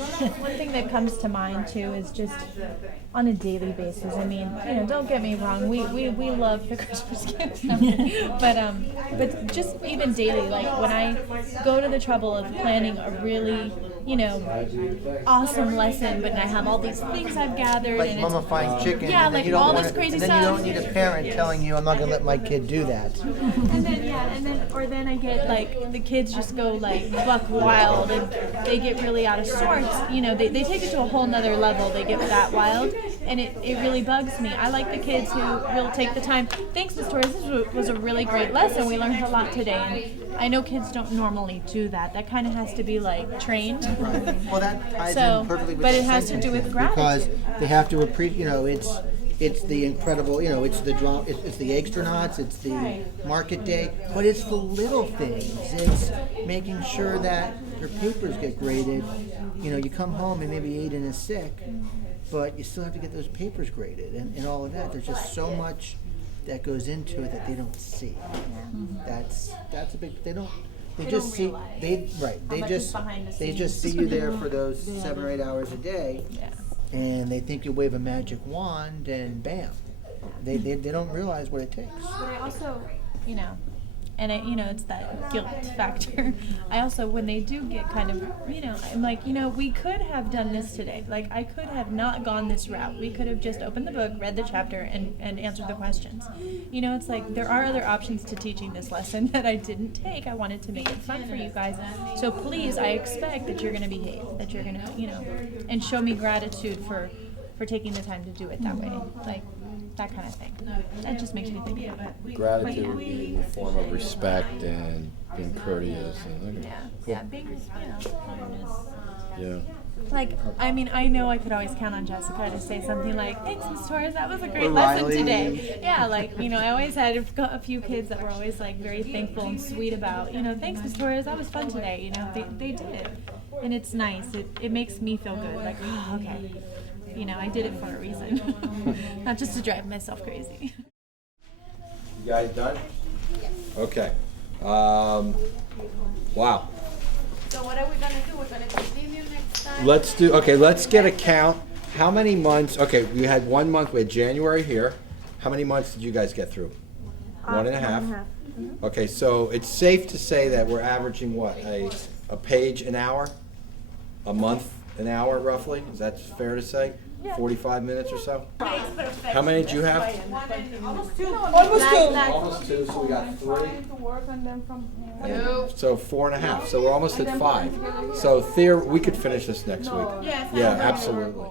One thing that comes to mind too is just on a daily basis. I mean, don't get me wrong, we love the Christmas gifts, but just even daily, like when I go to the trouble of planning a really awesome lesson, but I have all these things I've gathered, like and mummifying chicken. Yeah, and like you don't all want this crazy and stuff. then you don't need a parent telling you, I'm not going to let my kid do that. And then I get like the kids just go like buck wild, and they get really out of sorts. They take it to a whole nother level. They get that wild, and it really bugs me. I like the kids who will take the time. Thanks, Ms. Torres. This was a really great lesson. We learned a lot today, and I know kids don't normally do that. That kind of has to be like trained. Well, that ties in perfectly with but the it has to second do with thing, gratitude. because they have to appreciate. It's the incredible. It's the drama. It's the astronauts. It's the market day. But it's the little things. It's making sure that their papers get graded. You come home and maybe Aiden is sick, but you still have to get those papers graded and all of that. There's just so much that goes into it that they don't see. That's a big. They just see realize they just see you there for those 7 or 8 hours a day, and they think you wave a magic wand and bam, they don't realize what it takes. But I also, it's that guilt factor. I also, when they do get kind of, I'm like, we could have done this today. Like, I could have not gone this route. We could have just opened the book, read the chapter, and answered the questions. It's like, there are other options to teaching this lesson that I didn't take. I wanted to make it fun for you guys. So please, I expect that you're going to behave, that you're going to, and show me gratitude for taking the time to do it that way. Like, that kind of thing. That just makes me think about it. Gratitude would be a form of respect and being courteous. And Being, kindness. yeah. Like, I mean, I know I could always count on Jessica to say something like, thanks, Ms. Torres, that was a great Or lesson Riley. today. Yeah, like, I always had a few kids that were always, like, very thankful and sweet about, thanks, Ms. Torres, that was fun today. They did it. And it's nice. It makes me feel good. Like, oh, okay. I did it for a reason. Not just to drive myself crazy. You guys done? Okay. Wow. So what are we gonna do? We're gonna continue next time? Let's get a count. How many months? Okay, we had 1 month. We had January here. How many months did you guys get through? 1.5. Okay, so it's safe to say that we're averaging what? A page an hour? A month an hour, roughly? Is that fair to say? 45 minutes or so? How many did you have? Almost two. Almost 2, so we got 3. No. So 4.5. So we're almost at 5. So we could finish this next week. Yes. Yeah, absolutely.